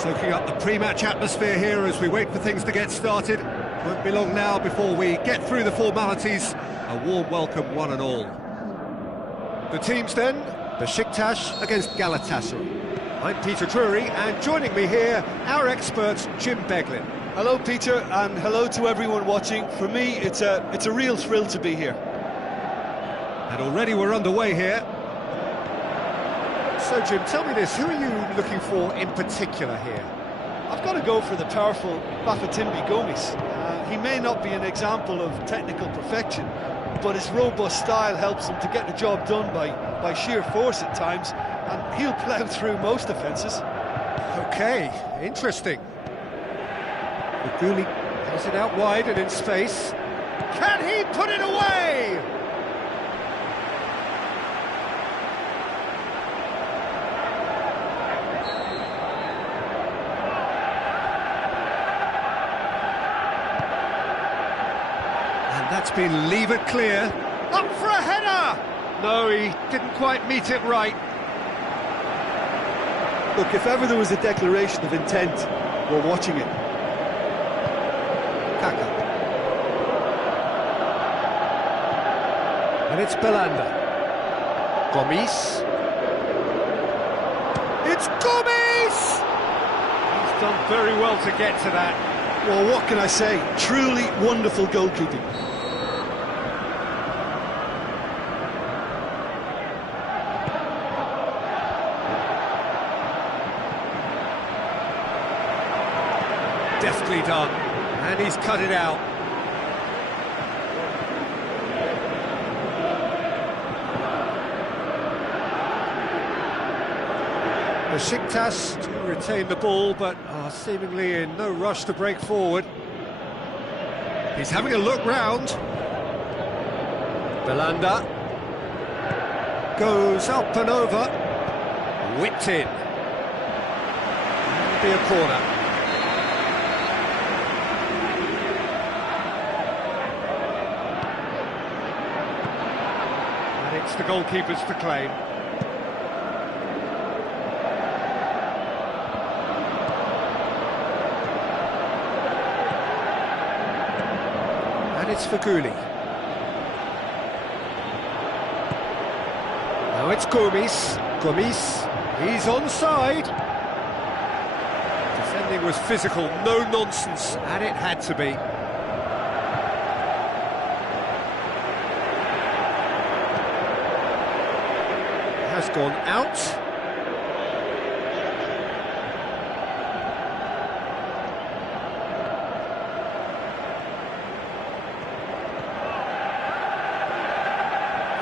Soaking up the pre-match atmosphere here as we wait for things to get started. Won't be long now before we get through the formalities. A warm welcome, one and all. The teams then, Besiktas against Galatasaray. I'm Peter Drury, and joining me here, our expert, Jim Beglin. Hello, Peter, and hello to everyone watching. For me, it's a real thrill to be here. And already we're underway here. So, Jim, tell me this, who are you looking for in particular here? I've got to go for the powerful Bafétimbi Gomis. He may not be an example of technical perfection, but his robust style helps him to get the job done by sheer force at times, and he'll plough through most offences. OK, interesting. Gulli has it out wide and in space. Can he put it away? That's been levered clear. Up for a header! No, he didn't quite meet it right. Look, if ever there was a declaration of intent, we're watching it. Kaka. And it's Belanda. Gomis. It's Gomis! He's done very well to get to that. Well, what can I say? Truly wonderful goalkeeping. Deftly done, and he's cut it out. Besiktas to retain the ball, but are seemingly in no rush to break forward. He's having a look round. Belanda goes up and over, whipped in. It'll be a corner. It's the goalkeepers to claim. And it's for Gulli. Now it's Gomis. Gomis, he's onside. Defending was physical, no nonsense, and it had to be. Has gone out. It's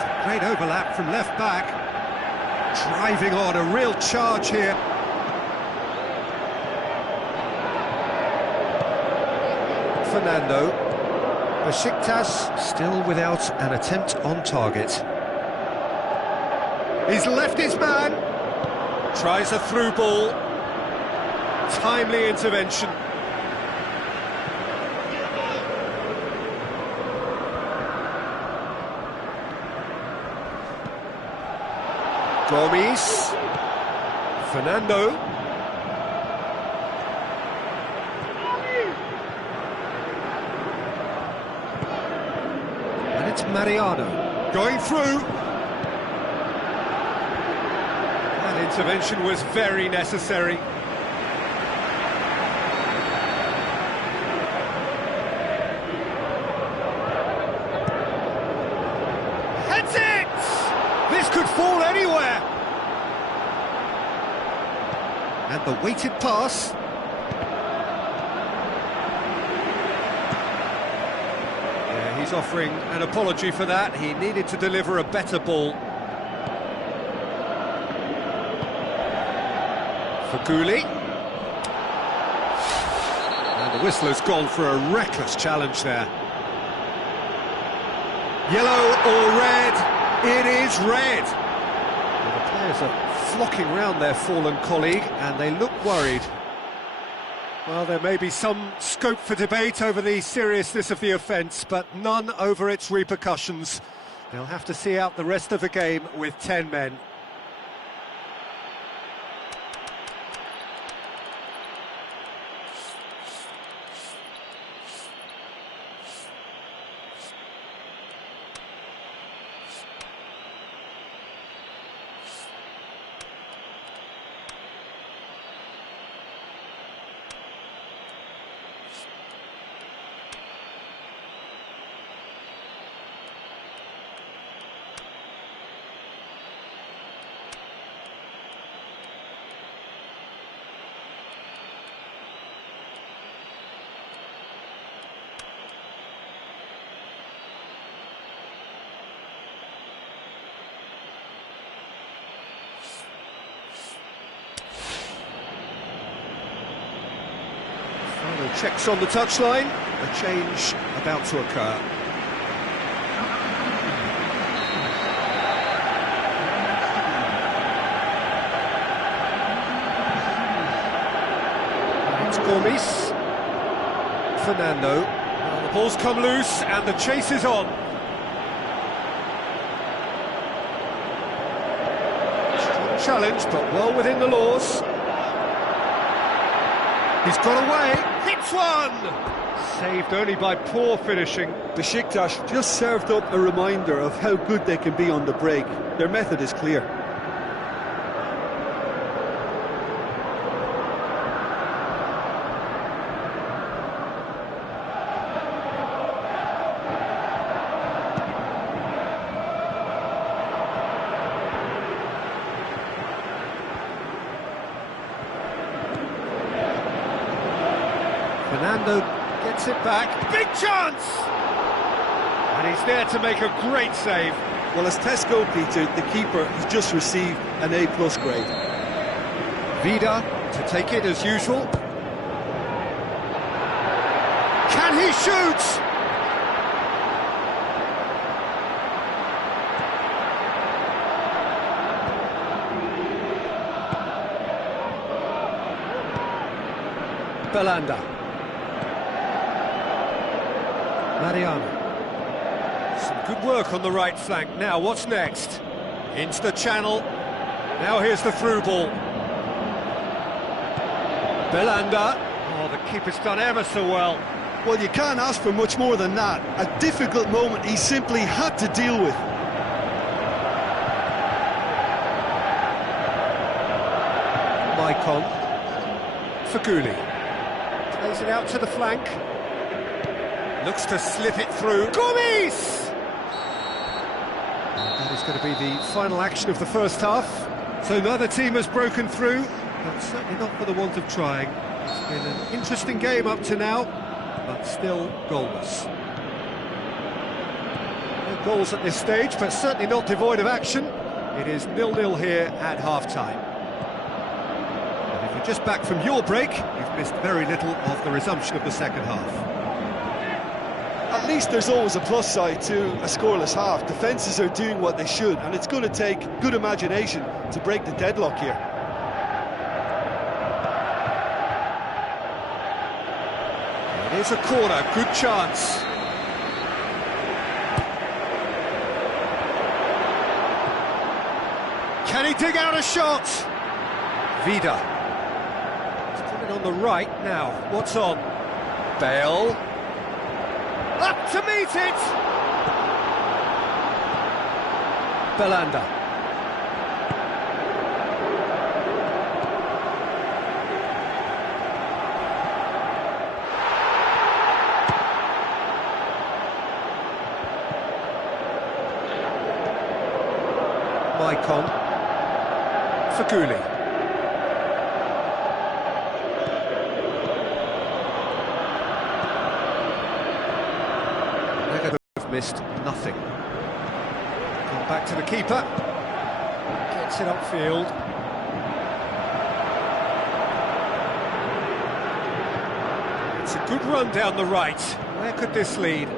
a great overlap from left back. Driving on, a real charge here. Fernando. Besiktas still without an attempt on target. He's left his man, tries a through ball, timely intervention. Gomis, Fernando. And it's Mariano, going through. Intervention was very necessary. Heads it! This could fall anywhere. And the weighted pass. Yeah, he's offering an apology for that. He needed to deliver a better ball. For Gulli. And the whistler's gone for a reckless challenge there. Yellow or red? It is red. Well, the players are flocking round their fallen colleague, and they look worried. Well, there may be some scope for debate over the seriousness of the offence, but none over its repercussions. They'll have to see out the rest of the game with 10 men. Checks on the touchline, a change about to occur. It's Gomis. Fernando. Well, the ball's come loose and the chase is on. Strong challenge, but well within the laws. He's got away. Hits one! Saved only by poor finishing. Besiktas just served up a reminder of how good they can be on the break. Their method is clear. Fernando gets it back. Big chance! And he's there to make a great save. Well, as Tesco, Peter, the keeper has just received an A+ grade. Vida to take it as usual. Can he shoot? Belanda. Mariano. Some good work on the right flank. Now, what's next? Into the channel. Now here's the through ball. Belanda. Oh, the keeper's done ever so well. Well, you can't ask for much more than that. A difficult moment he simply had to deal with. Maicon. Faguli. Plays it out to the flank. Looks to slip it through. Gomis! That is going to be the final action of the first half. So neither team has broken through, but certainly not for the want of trying. It's been an interesting game up to now, but still goalless. No goals at this stage, but certainly not devoid of action. It is 0-0 here at half-time. And if you're just back from your break, you've missed very little of the resumption of the second half. At least there's always a plus side to a scoreless half. Defences are doing what they should, and it's going to take good imagination to break the deadlock here. It is a corner, good chance. Can he dig out a shot? Vida. He's put it on the right now. What's on? Bale. Up to meet it! Belanda. Maicon. Faguli. Missed nothing. Come back to the keeper. Gets it upfield. It's a good run down the right. Where could this lead?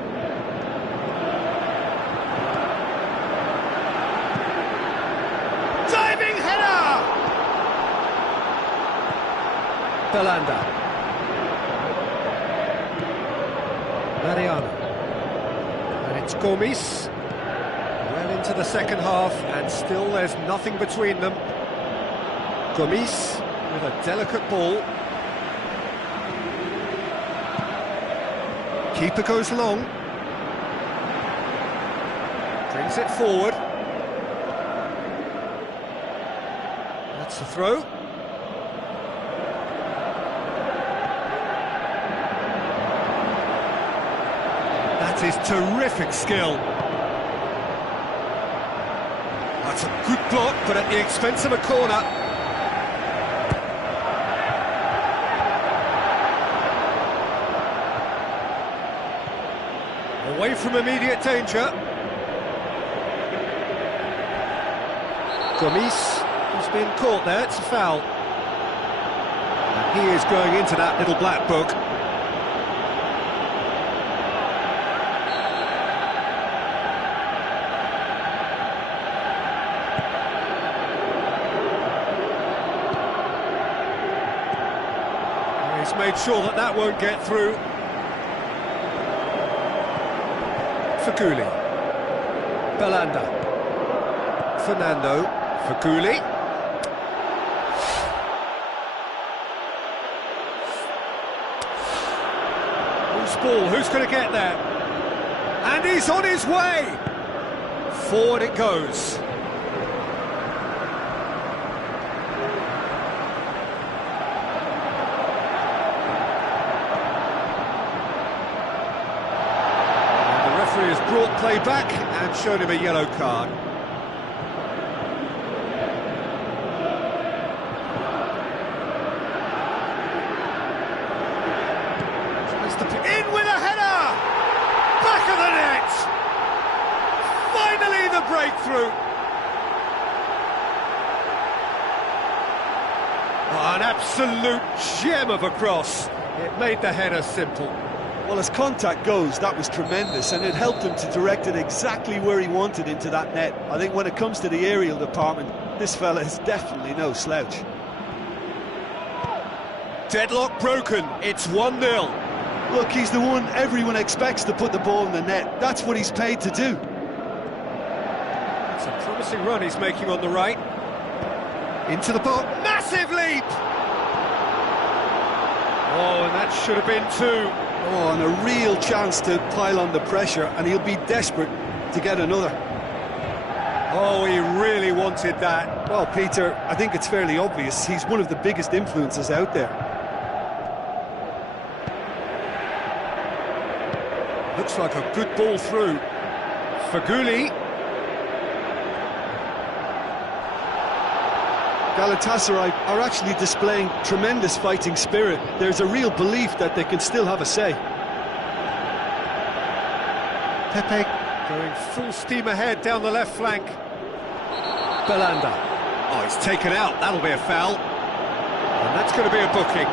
Diving header! Belanda. Mariano. It's Gomis, well into the second half, and still there's nothing between them. Gomis with a delicate ball. Keeper goes long. Brings it forward. That's the throw. That is terrific skill. That's a good block, but at the expense of a corner. Away from immediate danger. Gomis has been caught there, it's a foul. And he is going into that little black book. made sure that that won't get through. Faguli. Belanda. Fernando. Faguli. Who's ball? Who's going to get there? And he's on his way! Forward it goes. And the referee has brought play back and shown him a yellow card. In with a header! Back of the net! Finally the breakthrough! Oh, an absolute gem of a cross. It made the header simple. Well, as contact goes, that was tremendous, and it helped him to direct it exactly where he wanted into that net. I think when it comes to the aerial department, this fella is definitely no slouch. Deadlock broken, it's 1-0. Look, he's the one everyone expects to put the ball in the net. That's what he's paid to do. It's a promising run he's making on the right. Into the box. Massive leap! Oh, and that should have been two. Oh, and a real chance to pile on the pressure, and he'll be desperate to get another. Oh, he really wanted that. Well, Peter, I think it's fairly obvious. He's one of the biggest influences out there. Looks like a good ball through. Faguli. Galatasaray are actually displaying tremendous fighting spirit. There's a real belief that they can still have a say. Pepe going full steam ahead down the left flank. Belanda. Oh, it's taken out. That'll be a foul. And that's going to be a booking.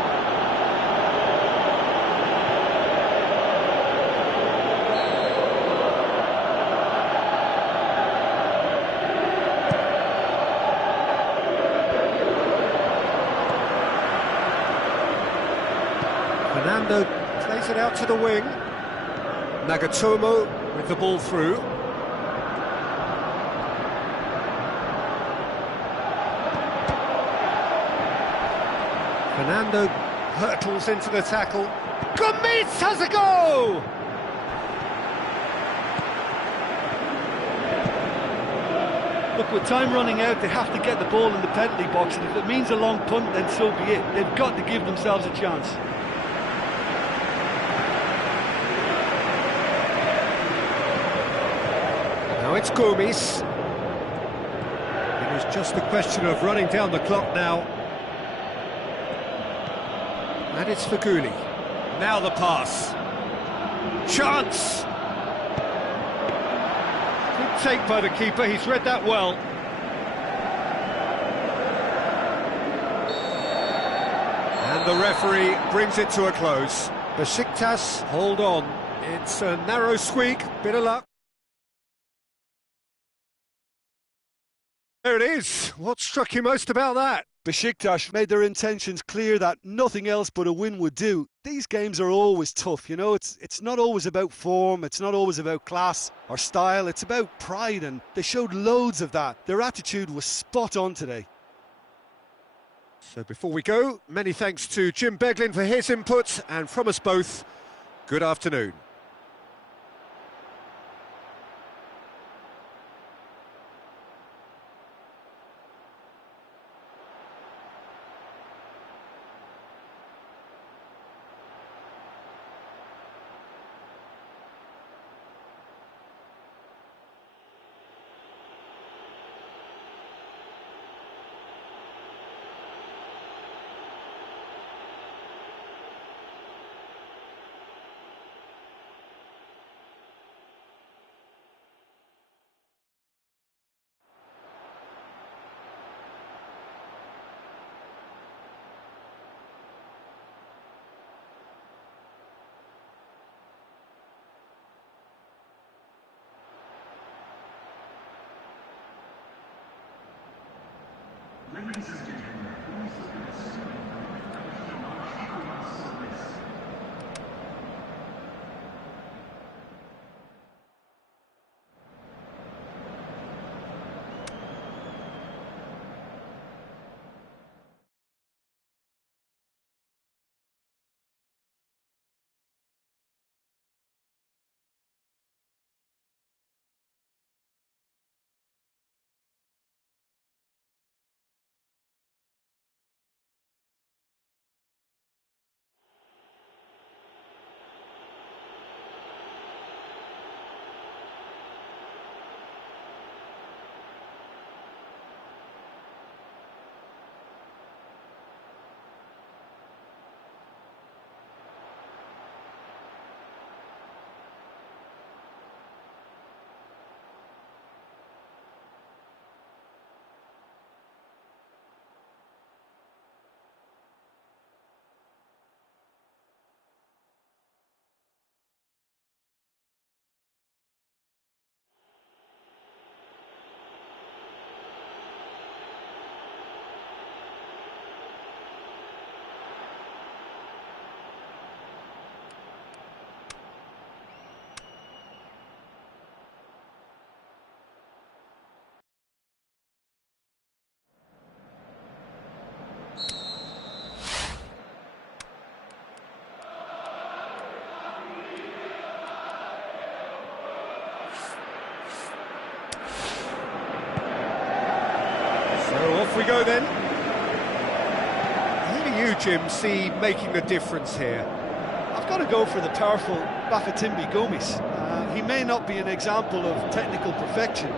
Fernando plays it out to the wing. Nagatomo with the ball through. Fernando hurtles into the tackle. Gomis has a go! Look, with time running out, they have to get the ball in the penalty box, and if it means a long punt, then so be it. They've got to give themselves a chance. Now it's Gomis. It was just a question of running down the clock now. And it's Faguli. Now the pass. Chance! Good take by the keeper, he's read that well. And the referee brings it to a close. Besiktas hold on. It's a narrow squeak, bit of luck. There it is. What struck you most about that? Besiktas made their intentions clear that nothing else but a win would do. These games are always tough, you know, it's not always about form, it's not always about class or style, it's about pride, and they showed loads of that. Their attitude was spot on today. So before we go, many thanks to Jim Beglin for his input, and from us both, good afternoon. Ladies and gentlemen, please look at the screen. go then. Who do you, Jim, see making a difference here? I've got to go for the powerful Bafétimbi Gomis. He may not be an example of technical perfection,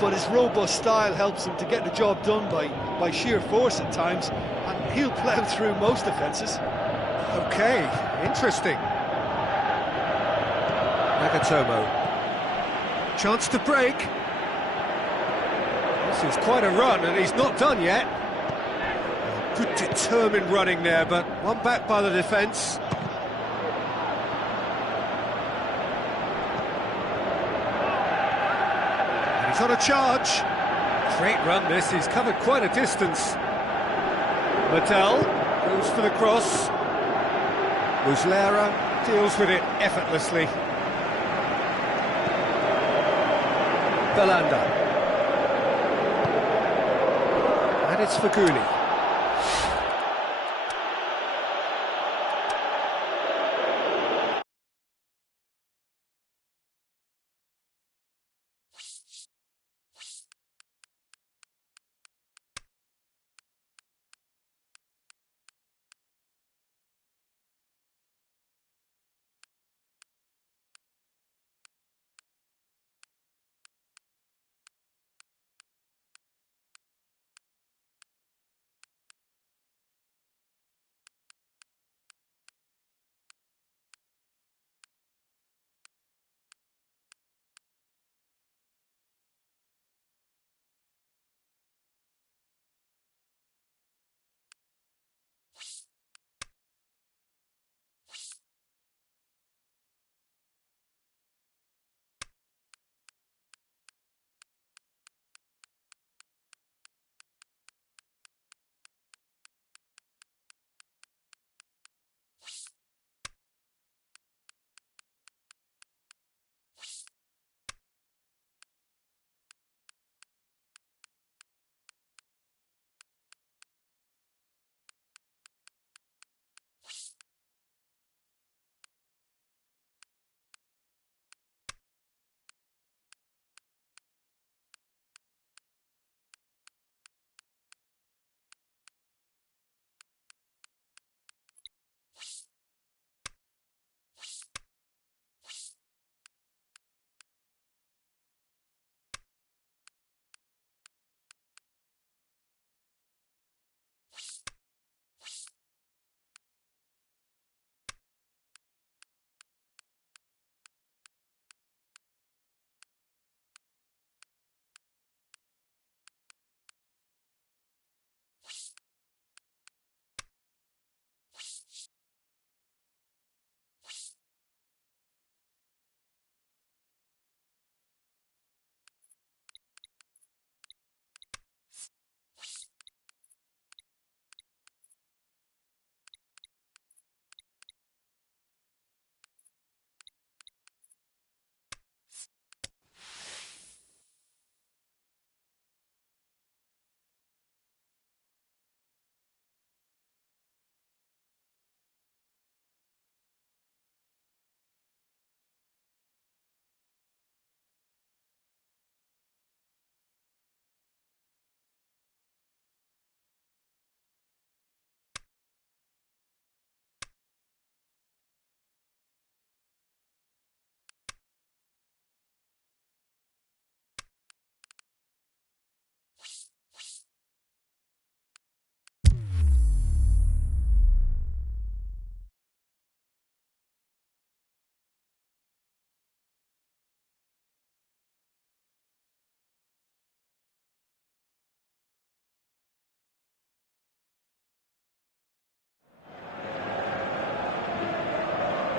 but his robust style helps him to get the job done by sheer force at times, and he'll plough through most defences. Okay, interesting. Nagatomo. Chance to break. This is quite a run, and he's not done yet. Good determined running there, but one back by the defence. And he's on a charge. Great run this, he's covered quite a distance. Mattel goes for the cross. Muslera deals with it effortlessly. Belanda. And it's Faguli.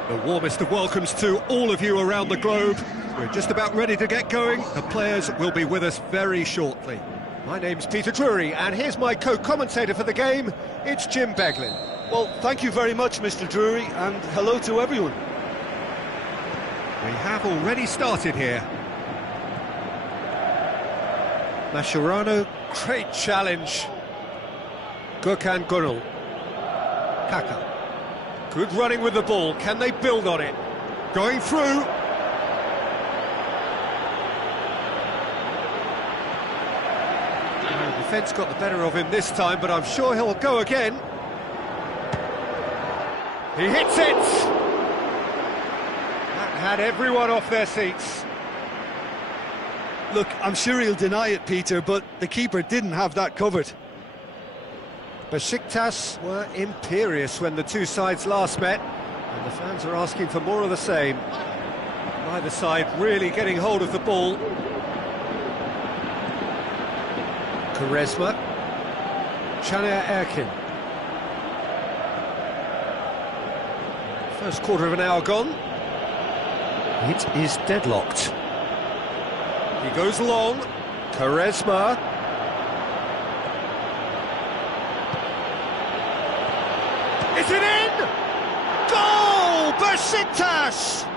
The warmest of welcomes to all of you around the globe. We're just about ready to get going. The players will be with us very shortly. My name's Peter Drury, and here's my co-commentator for the game. It's Jim Beglin. Well, thank you very much, Mr. Drury, and hello to everyone. We have already started here. Mascherano, great challenge. Gökhan Gönül. Kaka. Good running with the ball, can they build on it? Going through. The defence got the better of him this time, but I'm sure he'll go again. He hits it! That had everyone off their seats. Look, I'm sure he'll deny it, Peter, but the keeper didn't have that covered. Besiktas were imperious when the two sides last met, and the fans are asking for more of the same. Neither side really getting hold of the ball. Quaresma. Caner Erkin. First quarter of an hour gone. It is deadlocked. He goes long. Quaresma. Is it in? Goal! Besiktas!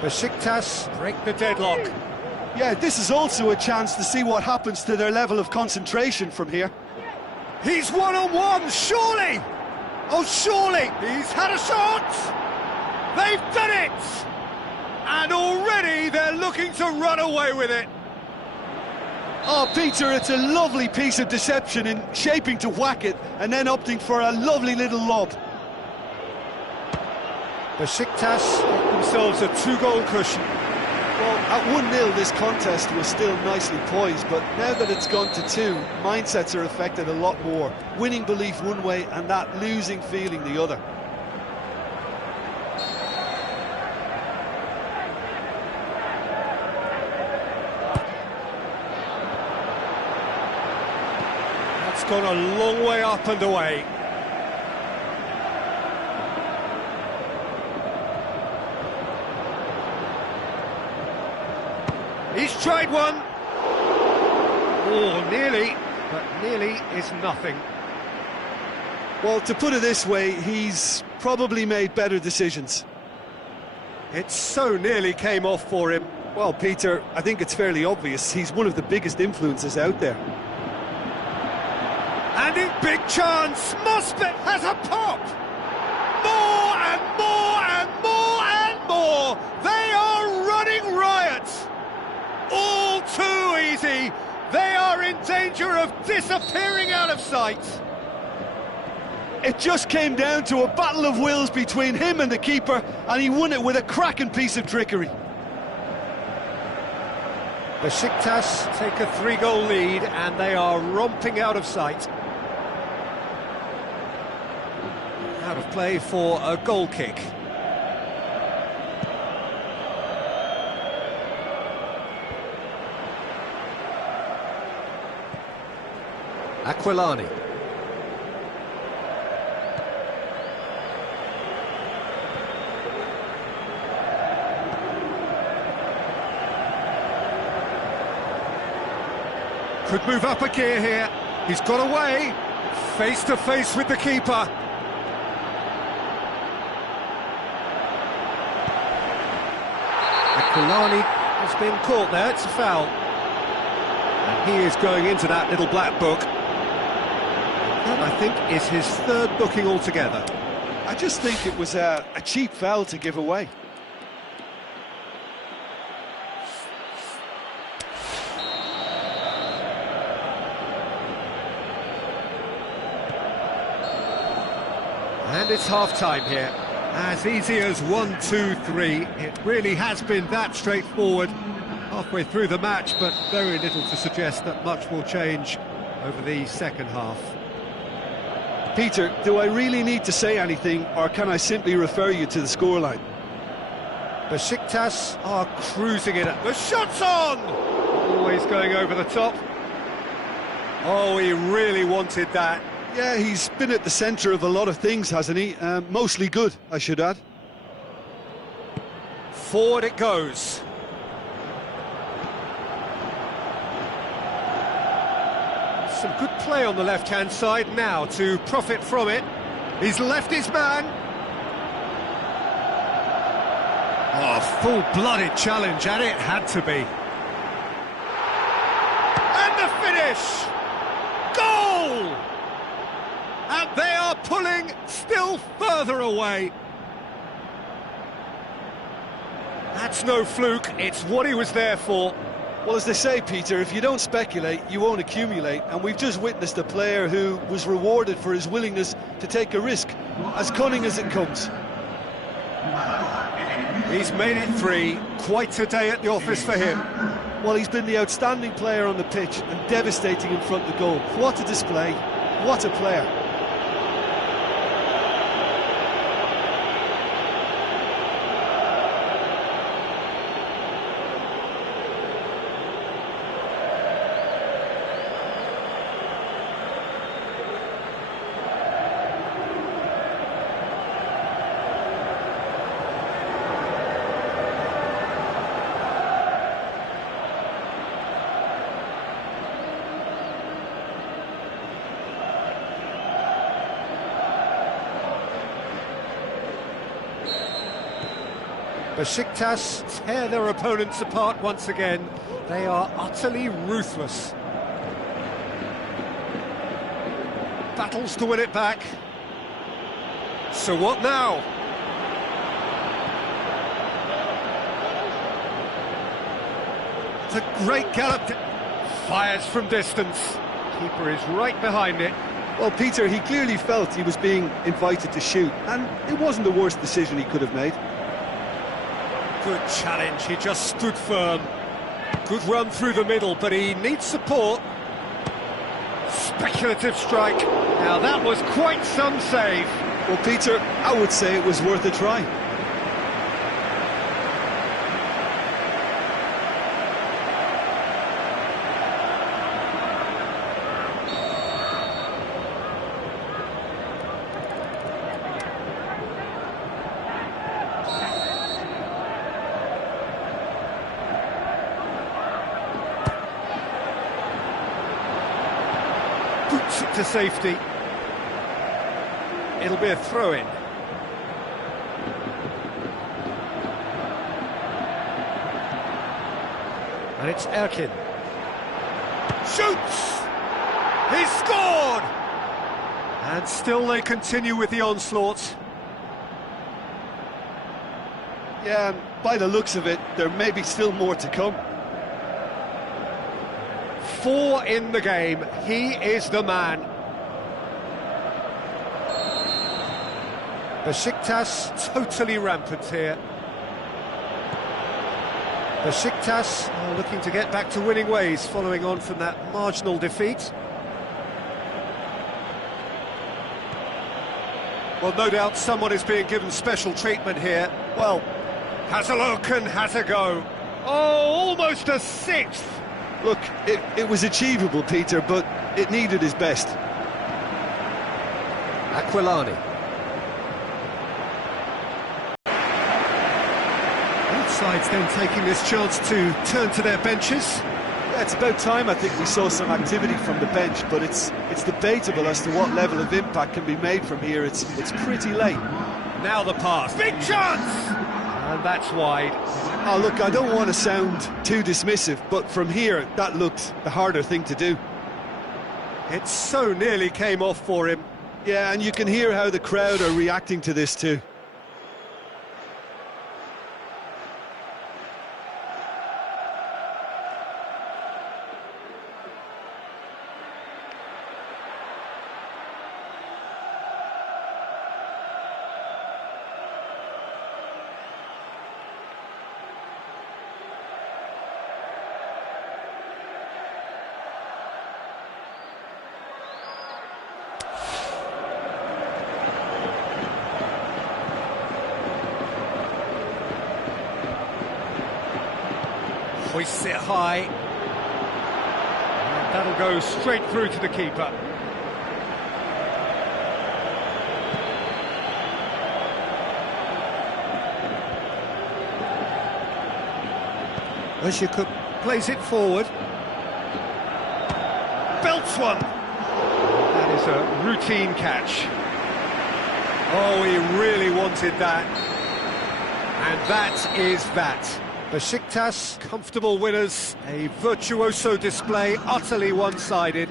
Besiktas break the deadlock. Yeah, this is also a chance to see what happens to their level of concentration from here. He's one-on-one, surely! Oh, surely! He's had a shot! They've done it! And already they're looking to run away with it. Oh, Peter, it's a lovely piece of deception in shaping to whack it and then opting for a lovely little lob. Besiktas got themselves a two-goal cushion. Well, at 1-0 this contest was still nicely poised, but now that it's gone to 2, mindsets are affected a lot more. Winning belief one way and that losing feeling the other. That's gone a long way up and away. He's tried one. Oh, nearly, but nearly is nothing. Well, to put it this way, he's probably made better decisions. It so nearly came off for him. Well, Peter, I think it's fairly obvious he's one of the biggest influences out there. And in big chance, Mosbet has a pop! More and more and more and more! They are running riot! All too easy! They are in danger of disappearing out of sight! It just came down to a battle of wills between him and the keeper, and he won it with a cracking piece of trickery. Besiktas take a 3-goal lead and they are romping out of sight. Out of play for a goal kick. Aquilani. Could move up a gear here. He's got away. Face to face with the keeper. Aquilani has been caught there. It's a foul. And he is going into that little black book. That, I think, is his third booking altogether. I just think it was a cheap foul to give away. And it's half-time here. As easy as 1, 2, 3. It really has been that straightforward halfway through the match, but very little to suggest that much will change over the second half. Peter, do I really need to say anything, or can I simply refer you to the scoreline? Besiktas are cruising it. The shot's on! Always going over the top. Oh, he really wanted that. Yeah, he's been at the centre of a lot of things, hasn't he? Mostly good, I should add. Forward it goes. Some good play on the left-hand side now to profit from it. He's left his man. Oh, full-blooded challenge, and it had to be. And the finish! Goal! And They are pulling still further away. That's no fluke, it's what he was there for. Well, as they say, Peter, if you don't speculate, you won't accumulate, and we've just witnessed a player who was rewarded for his willingness to take a risk, as cunning as it comes. He's made it 3, quite a day at the office for him. Well, he's been the outstanding player on the pitch and devastating in front of the goal. What a display, what a player. Besiktas tear their opponents apart once again. They are utterly ruthless. Battles to win it back. So what now? It's a great gallop. Fires from distance. Keeper is right behind it. Well, Peter, he clearly felt he was being invited to shoot, and it wasn't the worst decision he could have made. Good challenge, he just stood firm. Good run through the middle, but he needs support. Speculative strike. Now that was quite some save. Well, Peter, I would say it was worth a try. Boots it to safety. It'll be a throw-in. And it's Erkin. Shoots! He's scored! And still they continue with the onslaught. Yeah, and by the looks of it, there may be still more to come. 4 in the game, he is the man. Besiktas totally rampant here. Besiktas are looking to get back to winning ways following on from that marginal defeat. Well, no doubt someone is being given special treatment here. Well, has a look and has a go. Oh, almost a 6th. Look, it was achievable, Peter, but it needed his best. Aquilani. Both sides then taking this chance to turn to their benches. Yeah, it's about time I think we saw some activity from the bench, but it's debatable as to what level of impact can be made from here. It's pretty late. Now the pass. Big chance! And that's wide. Oh, look, I don't want to sound too dismissive, but from here, that looked the harder thing to do. It so nearly came off for him. Yeah, and you can hear how the crowd are reacting to this too. Hoists it high. And that'll go straight through to the keeper. Özcook plays it forward. Belts one. That is a routine catch. Oh, he really wanted that. And that is that. Besiktas, comfortable winners, a virtuoso display, utterly one-sided.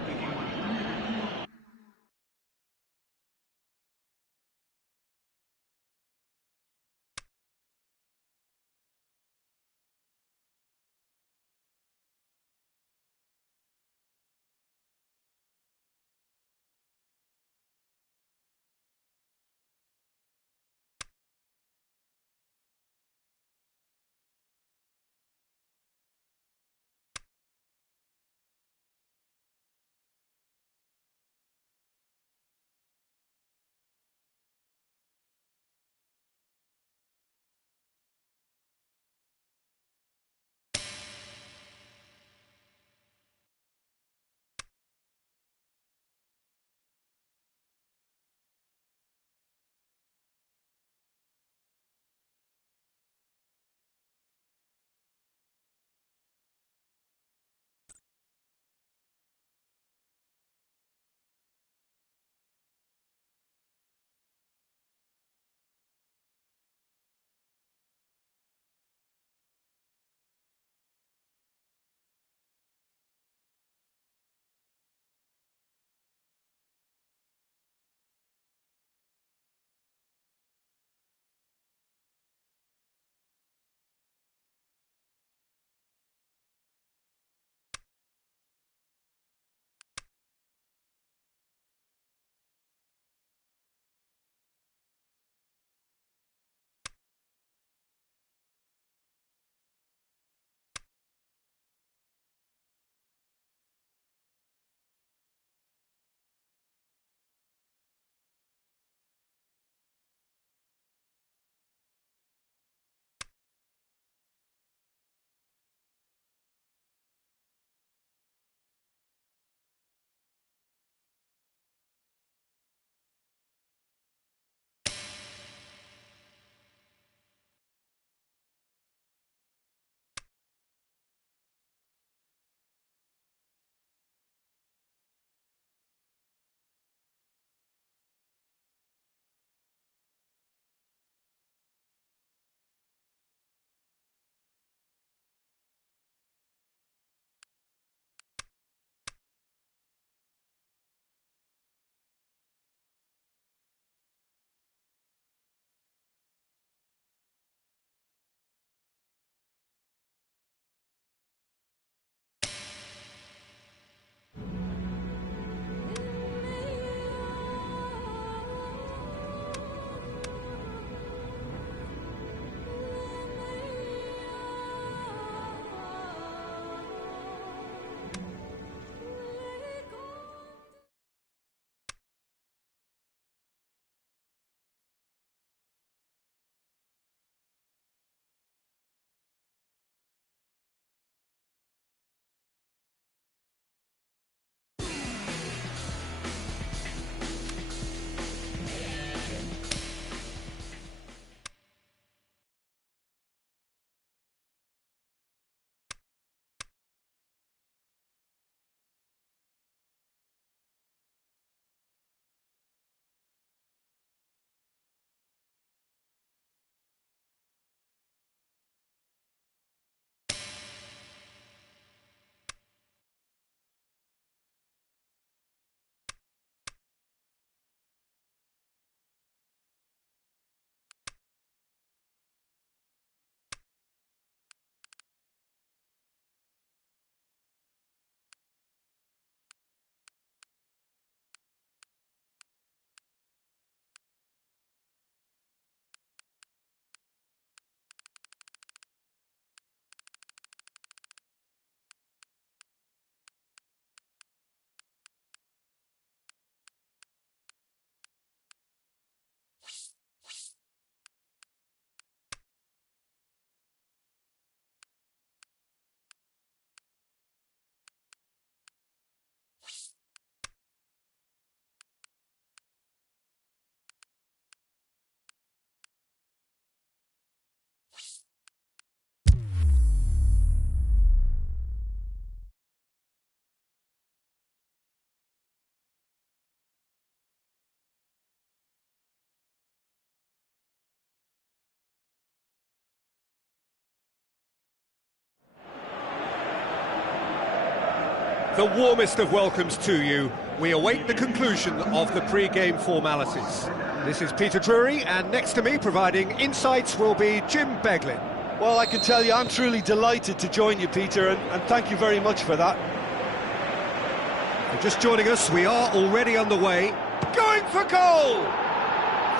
The warmest of welcomes to you. We await the conclusion of the pre-game formalities. This is Peter Drury, and next to me, providing insights, will be Jim Beglin. Well, I can tell you, I'm truly delighted to join you, Peter, and thank you very much for that. For just joining us, we are already underway. Going for goal!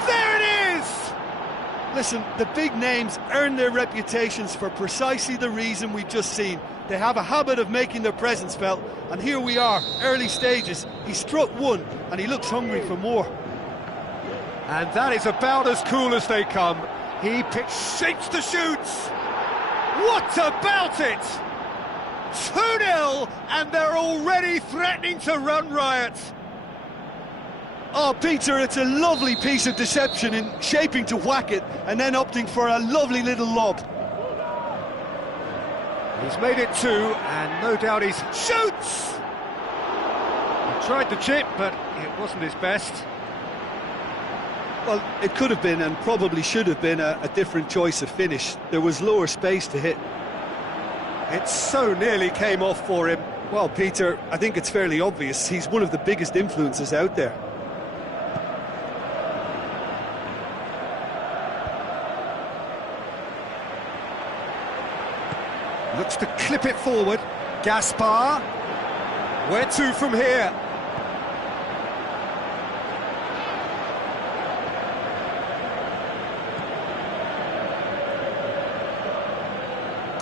There it is! Listen, the big names earn their reputations for precisely the reason we've just seen. They have a habit of making their presence felt, and here we are, early stages. He struck one, and he looks hungry for more. And that is about as cool as they come. He shapes the shoots. What about it? 2-0, and they're already threatening to run riot. Oh, Peter, it's a lovely piece of deception in shaping to whack it and then opting for a lovely little lob. He's made it 2, and no doubt he's shoots! He tried the chip, but it wasn't his best. Well, it could have been, and probably should have been, a different choice of finish. There was lower space to hit. It so nearly came off for him. Well, Peter, I think it's fairly obvious. He's one of the biggest influences out there. Looks to clip it forward. Gaspar. Where to from here?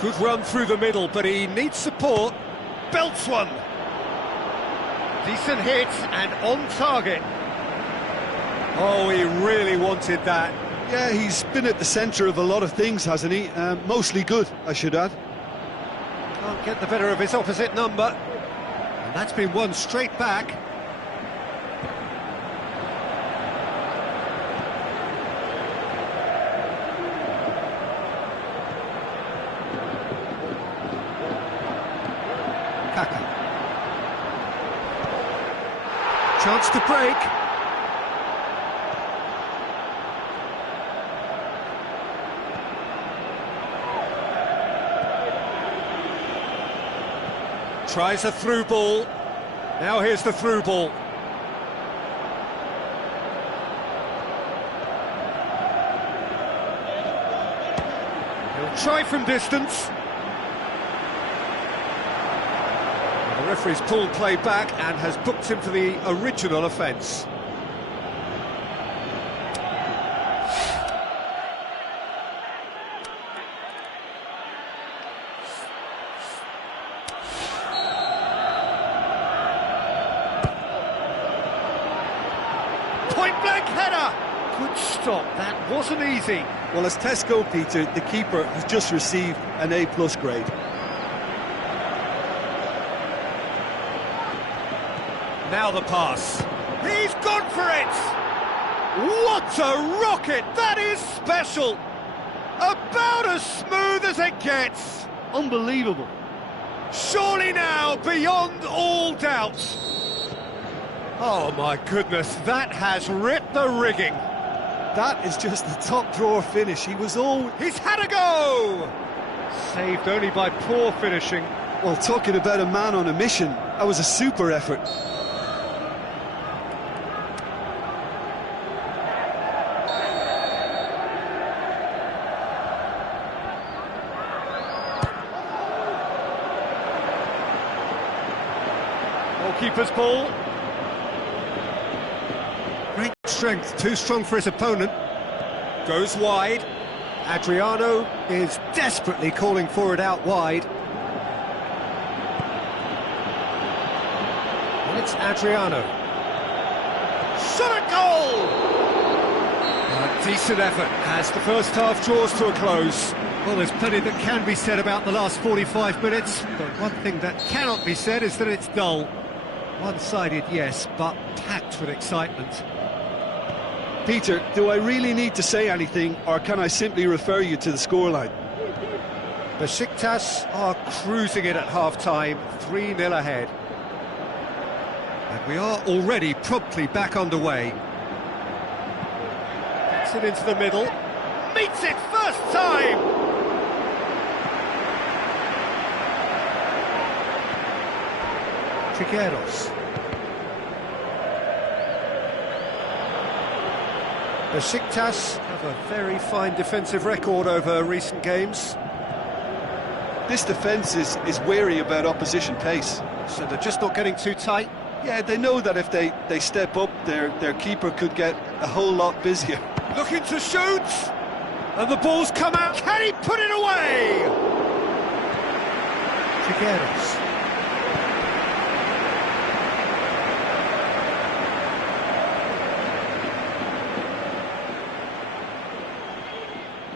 Good run through the middle, but he needs support. Belts one. Decent hit and on target. Oh, he really wanted that. Yeah, he's been at the centre of a lot of things, hasn't he? Mostly good, I should add. Can't get the better of his opposite number. And that's been won straight back. Kaka. Chance to break. Tries a through ball. Now here's the through ball. He'll try from distance. The referee's pulled play back and has booked him for the original offence. Point-blank header! Good stop, that wasn't easy. Well, as tests go, Peter, the keeper has just received an A+ grade. Now the pass. He's gone for it! What a rocket! That is special! About as smooth as it gets! Unbelievable. Surely now, beyond all doubt. Oh my goodness, that has ripped the rigging. That is just the top drawer finish. He's had a go! Saved only by poor finishing. Well, talking about a man on a mission, that was a super effort. Goalkeeper's ball. Great strength, too strong for his opponent. Goes wide. Adriano is desperately calling for it out wide. And it's Adriano. Shot at goal! A decent effort as the first half draws to a close. Well, there's plenty that can be said about the last 45 minutes, but one thing that cannot be said is that it's dull. One-sided, yes, but packed with excitement. Peter, do I really need to say anything, or can I simply refer you to the scoreline? Besiktas are cruising it at half-time, 3-0 ahead. And we are already promptly back underway. Gets it into the middle. Meets it first time! Trigueros. Besiktas have a very fine defensive record over recent games. This defence is wary about opposition pace. So they're just not getting too tight. Yeah, they know that if they step up, their keeper could get a whole lot busier. Looking to shoot! And the ball's come out. Can he put it away? Trigueros.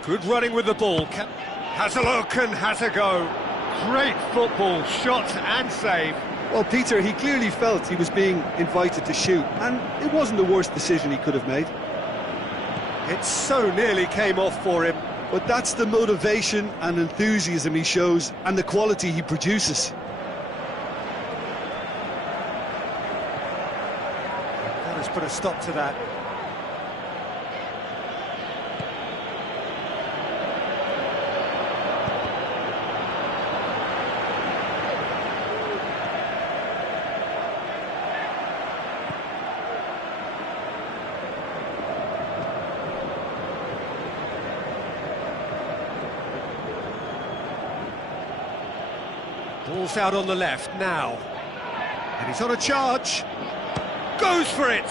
Good running with the ball. Has a look and has a go. Great football, shot and save. Well, Peter, he clearly felt he was being invited to shoot, and it wasn't the worst decision he could have made. It so nearly came off for him. But that's the motivation and enthusiasm he shows, and the quality he produces. That has put a stop to that. Ball's out on the left now. And he's on a charge. Goes for it.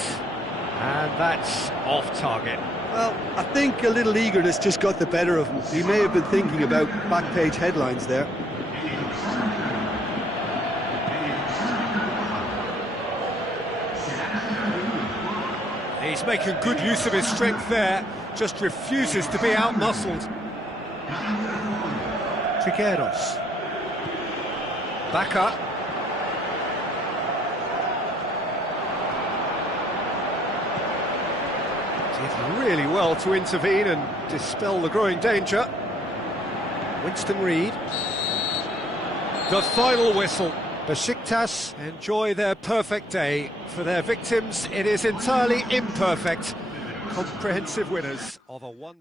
And that's off target. Well, I think a little eagerness just got the better of him. He may have been thinking about back-page headlines there. He's making good use of his strength there. Just refuses to be out-muscled. Trigueros. Back up. Did really well to intervene and dispel the growing danger. Winston Reid. The final whistle. Besiktas enjoy their perfect day. For their victims, it is entirely imperfect. Comprehensive winners of a one...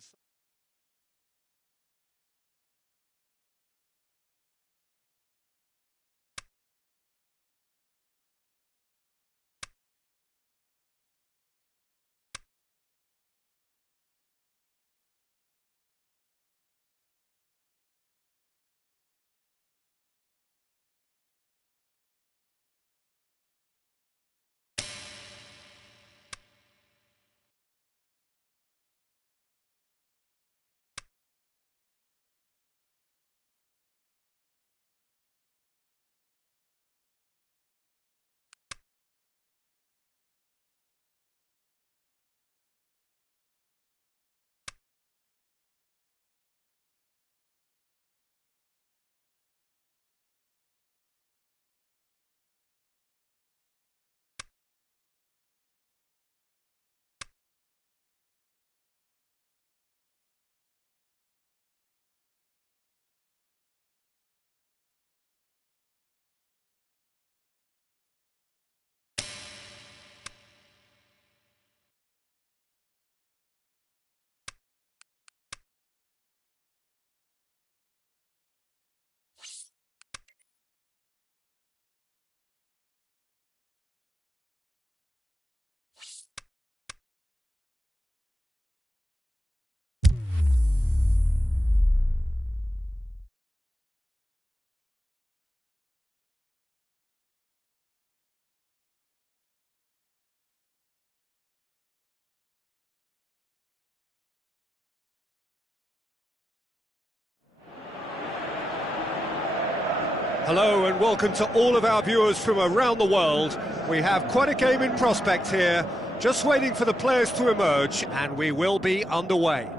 Hello and welcome to all of our viewers from around the world. We have quite a game in prospect here, just waiting for the players to emerge, and we will be underway.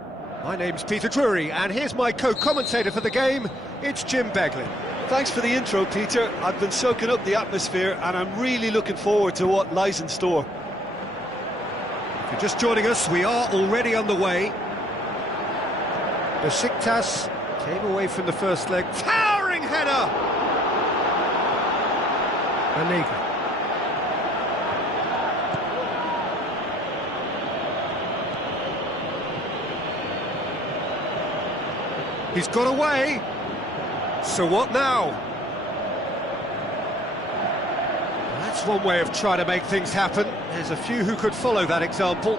My name's Peter Drury, and here's my co-commentator for the game, it's Jim Beglin. Thanks for the intro, Peter. I've been soaking up the atmosphere, and I'm really looking forward to what lies in store. If you're just joining us, we are already underway. Besiktas came away from the first leg. Towering header! Amiga. He's got away. So what now? That's one way of trying to make things happen. There's a few who could follow that example.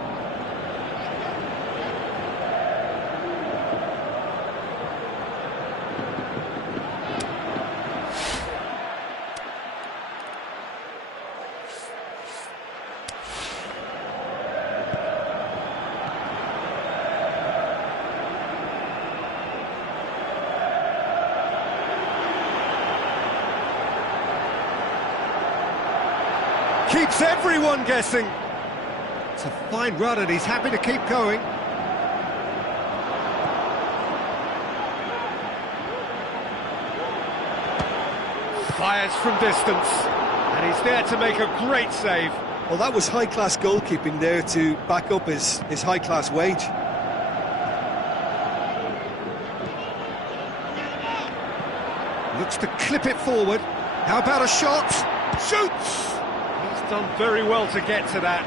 Keeps everyone guessing. It's a fine run and he's happy to keep going. Fires from distance. And he's there to make a great save. Well, that was high-class goalkeeping there to back up his high-class wage. Looks to clip it forward. How about a shot? Shoots! He's done very well to get to that.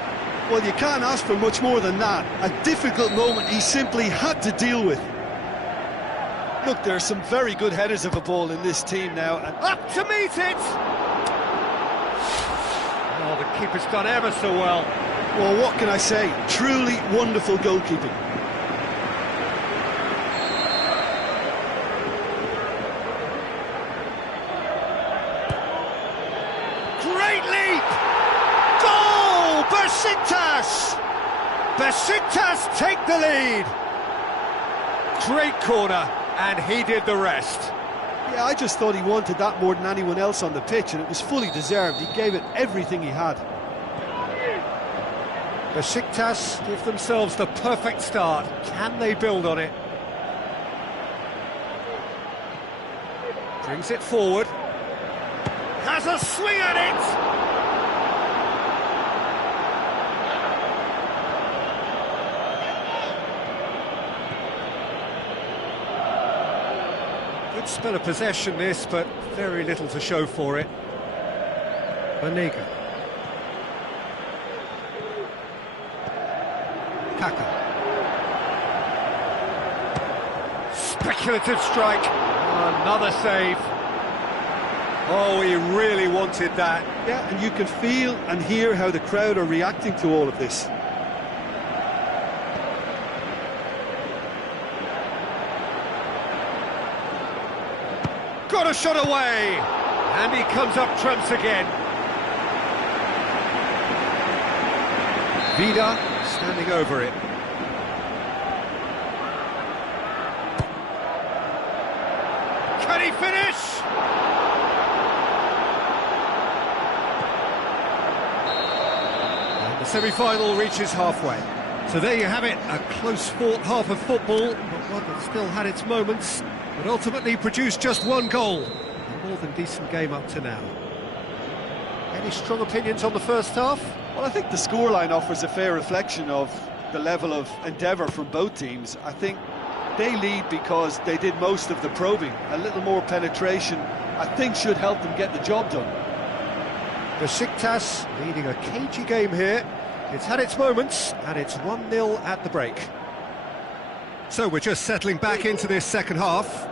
Well, you can't ask for much more than that. A difficult moment he simply had to deal with. Look, there are some very good headers of a ball in this team now. And up to meet it! Oh, the keeper's done ever so well. Well, what can I say? Truly wonderful goalkeeping. Great leap! Goal! Besiktas! Besiktas take the lead! Great corner, and he did the rest. Yeah, I just thought he wanted that more than anyone else on the pitch, and it was fully deserved. He gave it everything he had. Besiktas give themselves the perfect start. Can they build on it? Brings it forward. Has a swing at it! Good spell of possession this, but very little to show for it. Banega. Kaka. Speculative strike. Another save. Oh, he really wanted that. Yeah, and you can feel and hear how the crowd are reacting to all of this. Got a shot away! And he comes up trumps again. Vida standing over it. Can he finish? And the semi-final reaches halfway. So there you have it, a close-fought half of football, but one that still had its moments, but ultimately produced just one goal. A more than decent game up to now. Any strong opinions on the first half? Well, I think the scoreline offers a fair reflection of the level of endeavour from both teams. I think they lead because they did most of the probing. A little more penetration, I think, should help them get the job done. Besiktas leading a cagey game here. It's had its moments, and it's 1-0 at the break. So we're just settling back into this second half.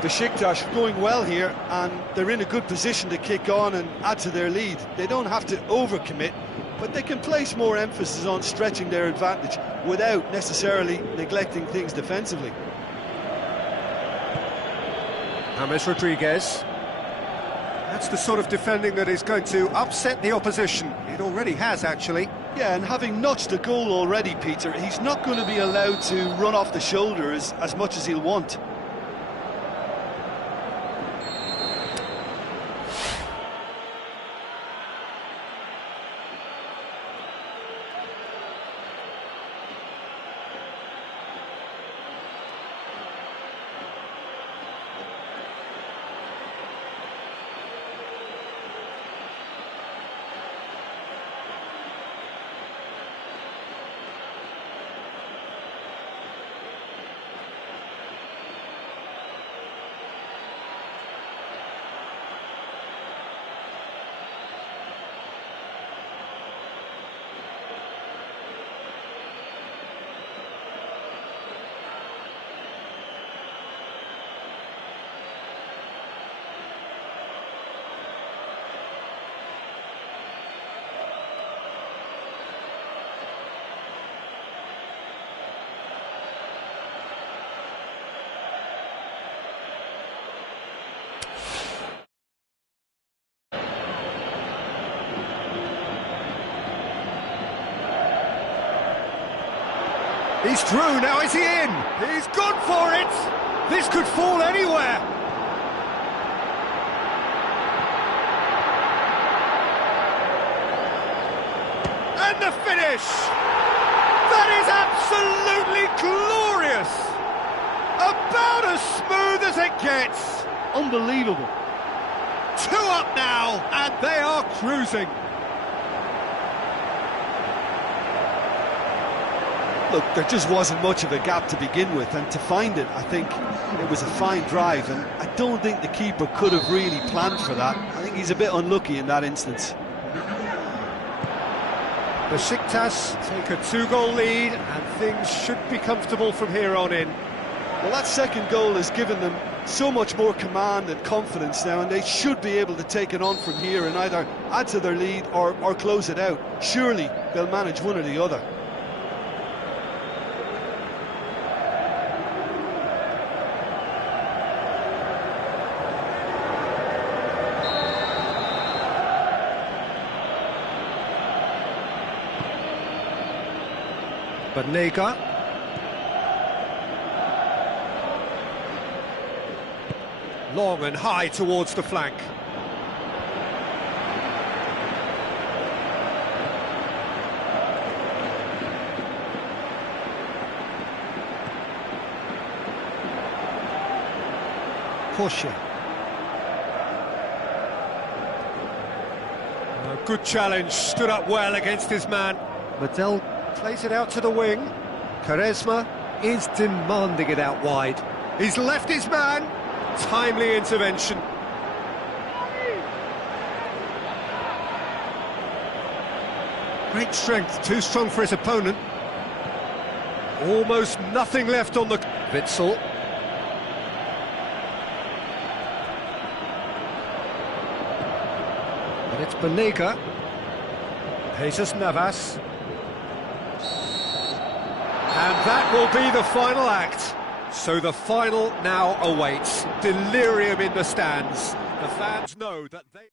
Besiktas going well here, and they're in a good position to kick on and add to their lead. They don't have to overcommit, but they can place more emphasis on stretching their advantage without necessarily neglecting things defensively. James Rodriguez. That's the sort of defending that is going to upset the opposition. It already has, actually. Yeah, and having notched a goal already, Peter, he's not going to be allowed to run off the shoulder as much as he'll want. He's through, now is he in? He's gone for it! This could fall anywhere! And the finish! That is absolutely glorious! About as smooth as it gets! Unbelievable. 2 up now, and they are cruising. Look, there just wasn't much of a gap to begin with, and to find it, I think it was a fine drive, and I don't think the keeper could have really planned for that. I think he's a bit unlucky in that instance. Besiktas take a 2-goal lead, and things should be comfortable from here on in. Well, that second goal has given them so much more command and confidence now, and they should be able to take it on from here and either add to their lead or close it out. Surely they'll manage one or the other. Banega. Long and high towards the flank. Koshe. A good challenge, stood up well against his man. Madel plays it out to the wing. Quaresma is demanding it out wide. He's left his man. Timely intervention. Great strength, too strong for his opponent. Almost nothing left on the... Witsel. But it's Banega. Jesus Navas. And that will be the final act. So the final now awaits. Delirium in the stands. The fans know that they...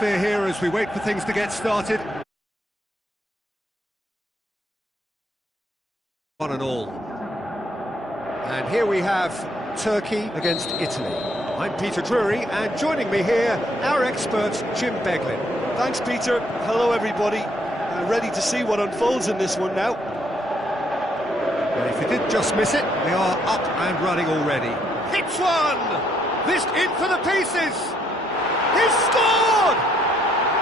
Here as we wait for things to get started. One and all. And here we have Turkey against Italy. I'm Peter Drury, and joining me here, our expert Jim Beglin. Thanks, Peter. Hello, everybody. Ready to see what unfolds in this one now. And if you did just miss it, we are up and running already. Hits one! This in for the pieces! He's scored!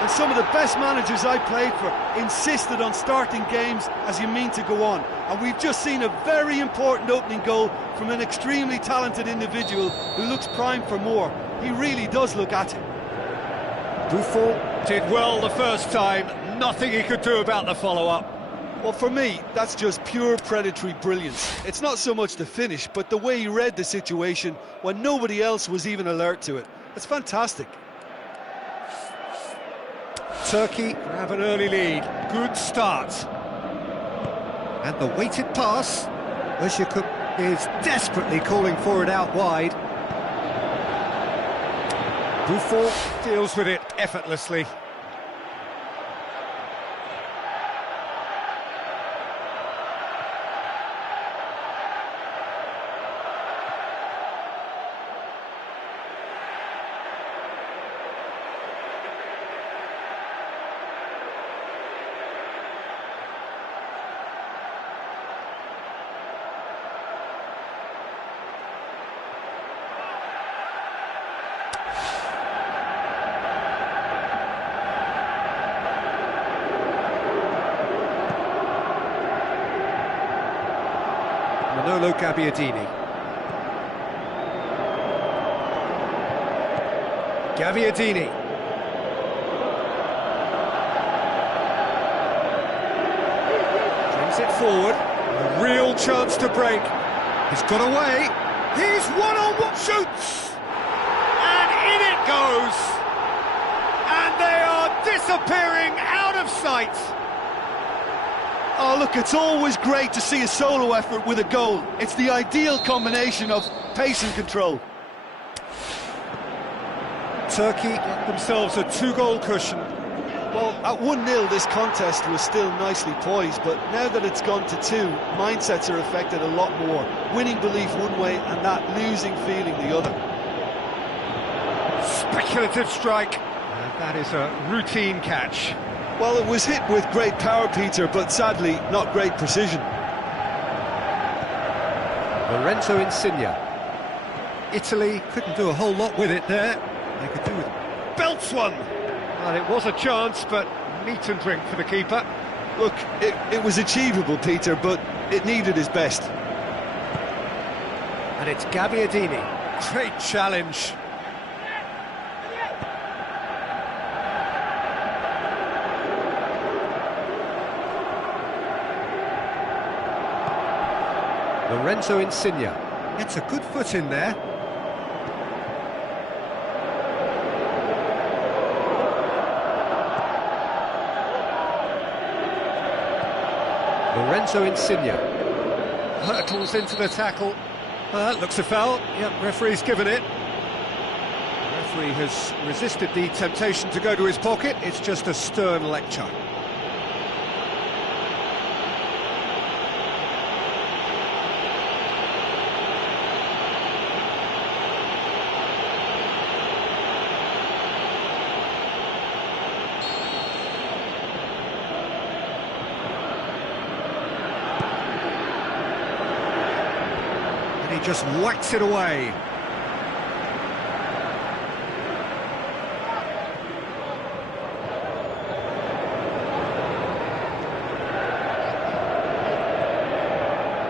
And some of the best managers I played for insisted on starting games as you mean to go on. And we've just seen a very important opening goal from an extremely talented individual who looks primed for more. He really does look at it. Buffon did well the first time, nothing he could do about the follow-up. Well, for me, that's just pure predatory brilliance. It's not so much the finish, but the way he read the situation when nobody else was even alert to it. It's fantastic. Turkey grab an early lead. Good start. And the weighted pass. Öztürk is desperately calling for it out wide. Buffon deals with it effortlessly. Nicolo Gabbiadini. Gabbiadini. Brings it forward. A real chance to break. He's got away. He's one-on-one. Shoots! And in it goes. And they are disappearing out of sight. Oh, look, it's always great to see a solo effort with a goal. It's the ideal combination of pace and control. Turkey get themselves a 2-goal cushion. Well, at 1-0 this contest was still nicely poised, but now that it's gone to 2, mindsets are affected a lot more. Winning belief one way and that losing feeling the other. Speculative strike. And that is a routine catch. Well, it was hit with great power, Peter, but sadly not great precision. Lorenzo Insigne. Italy couldn't do a whole lot with it there. They could do with belts one. Well, it was a chance, but meat and drink for the keeper. Look, it was achievable, Peter, but it needed his best. And it's Gabbiadini. Great challenge. Lorenzo Insigne gets a good foot in there. Lorenzo Insigne hurtles into the tackle. Looks a foul. Yep, referee's given it. The referee has resisted the temptation to go to his pocket. It's just a stern lecture. He just whacks it away.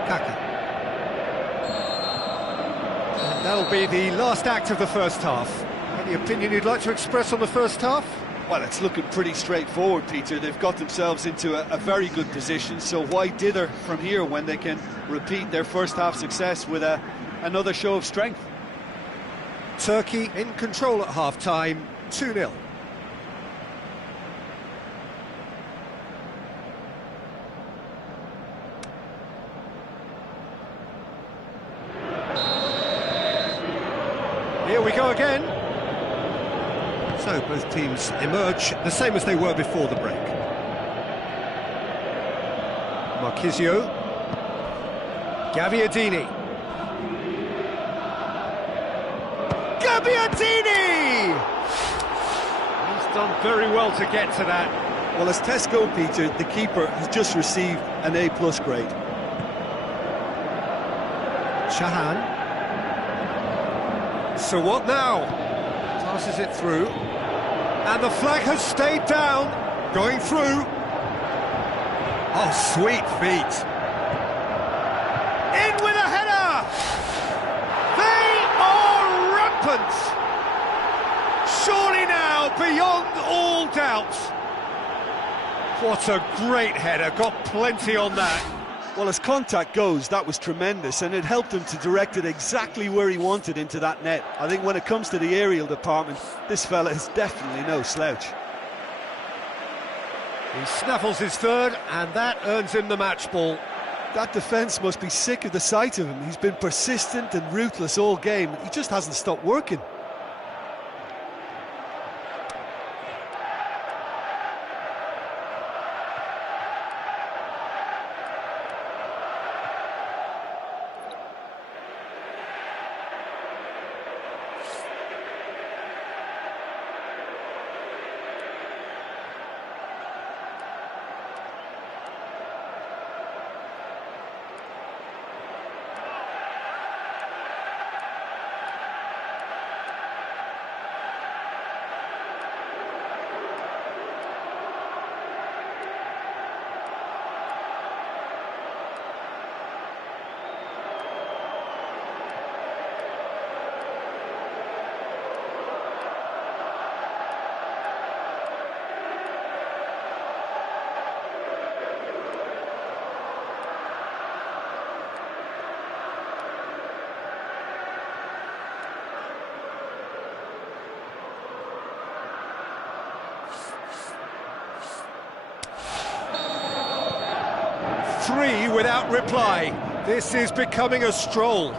Kaka. And that'll be the last act of the first half. Any opinion you'd like to express on the first half? Well, it's looking pretty straightforward, Peter. They've got themselves into a very good position, so why dither from here when they can repeat their first half success with another show of strength? Turkey in control at half-time, 2-0. Here we go again. So both teams emerge the same as they were before the break. Marchisio. Gabbiadini. Gabbiadini! He's done very well to get to that. Well, as tests go, Peter, the keeper has just received an A+ grade. Shahan. So what now? Passes it through. And the flag has stayed down. Going through. Oh, sweet feet. In with a header! They are rampant! Surely now, beyond all doubt. What a great header, got plenty on that. Well, as contact goes, that was tremendous, and it helped him to direct it exactly where he wanted into that net. I think when it comes to the aerial department, this fella is definitely no slouch. He snaffles his third, and that earns him the match ball. That defence must be sick of the sight of him. He's been persistent and ruthless all game. He just hasn't stopped working. 3 without reply. This is becoming a stroll.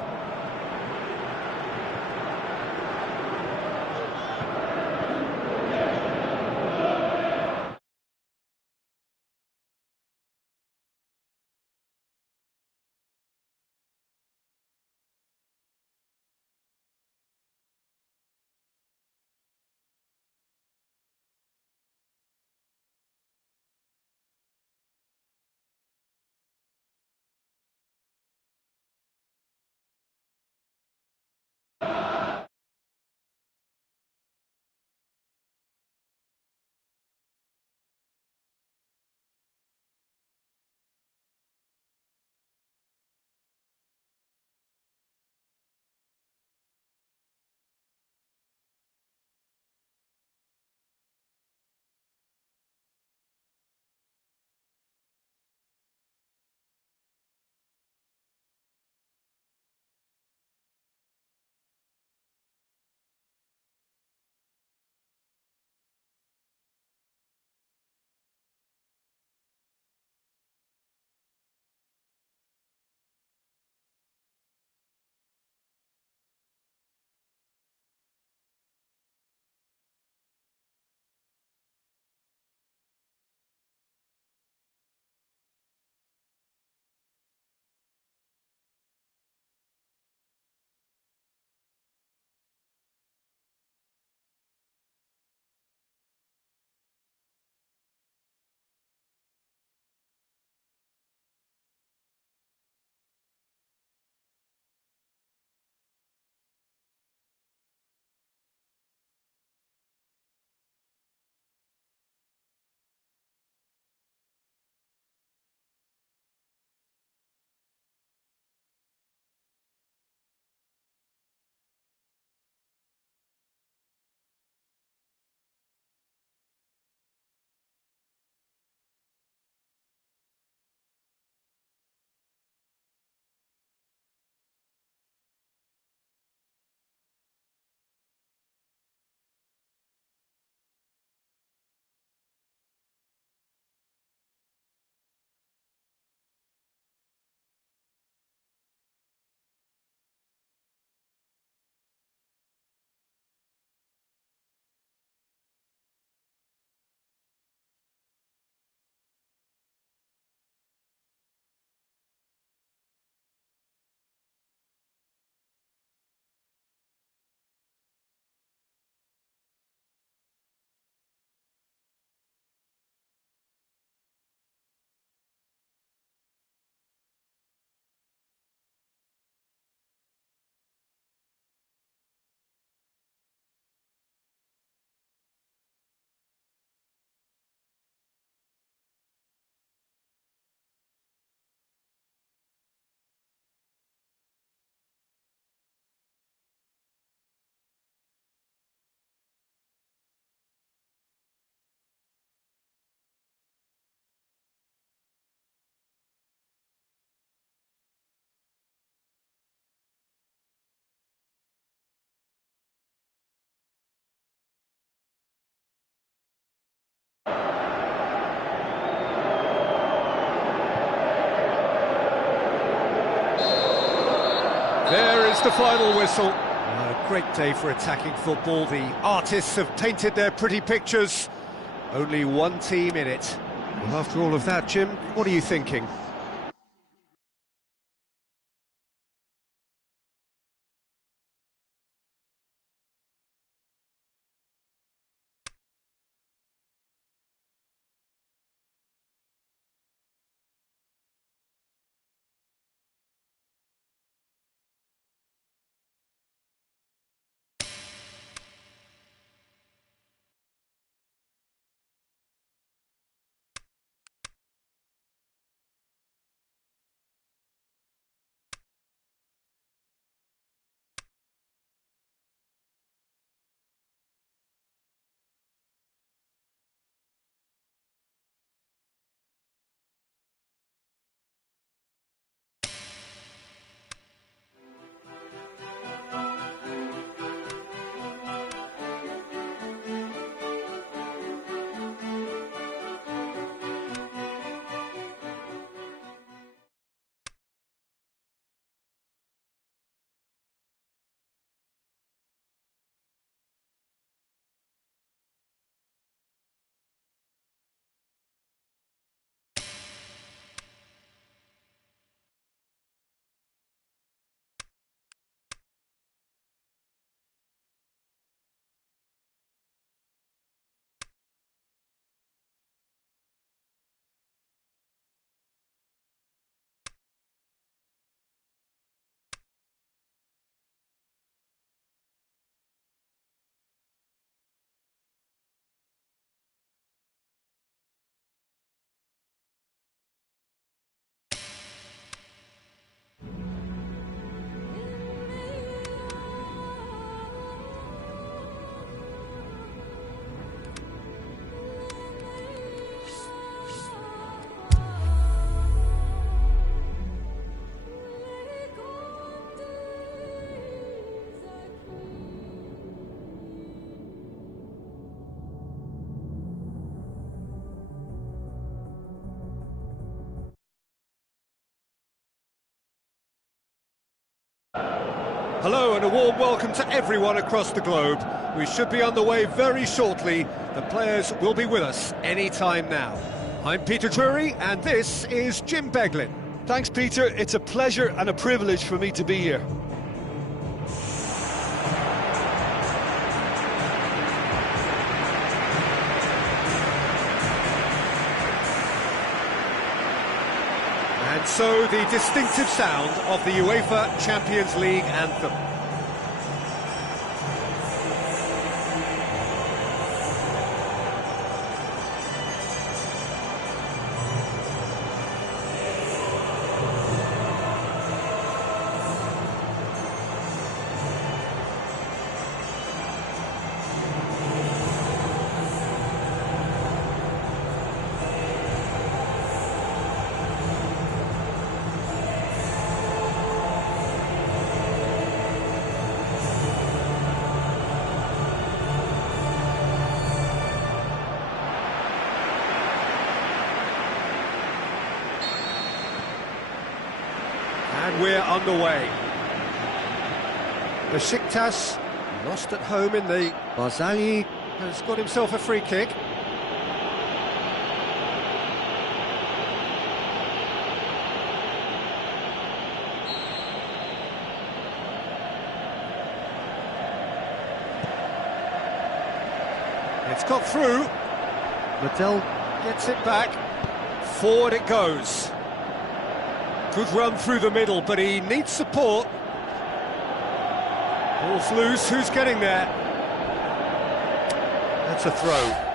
There is the final whistle. A great day for attacking football. The artists have painted their pretty pictures. Only one team in it. Well, after all of that, Jim, what are you thinking? Hello and a warm welcome to everyone across the globe. We should be on the way very shortly. The players will be with us any time now. I'm Peter Drury and this is Jim Beglin. Thanks, Peter. It's a pleasure and a privilege for me to be here. And so the distinctive sound of the UEFA Champions League anthem. And we're underway. Besiktas lost at home in the Barzali has got himself a free kick. It's got through. Liddell gets it back. Forward it goes. Good run through the middle, but he needs support. Ball's loose, who's getting there? That's a throw.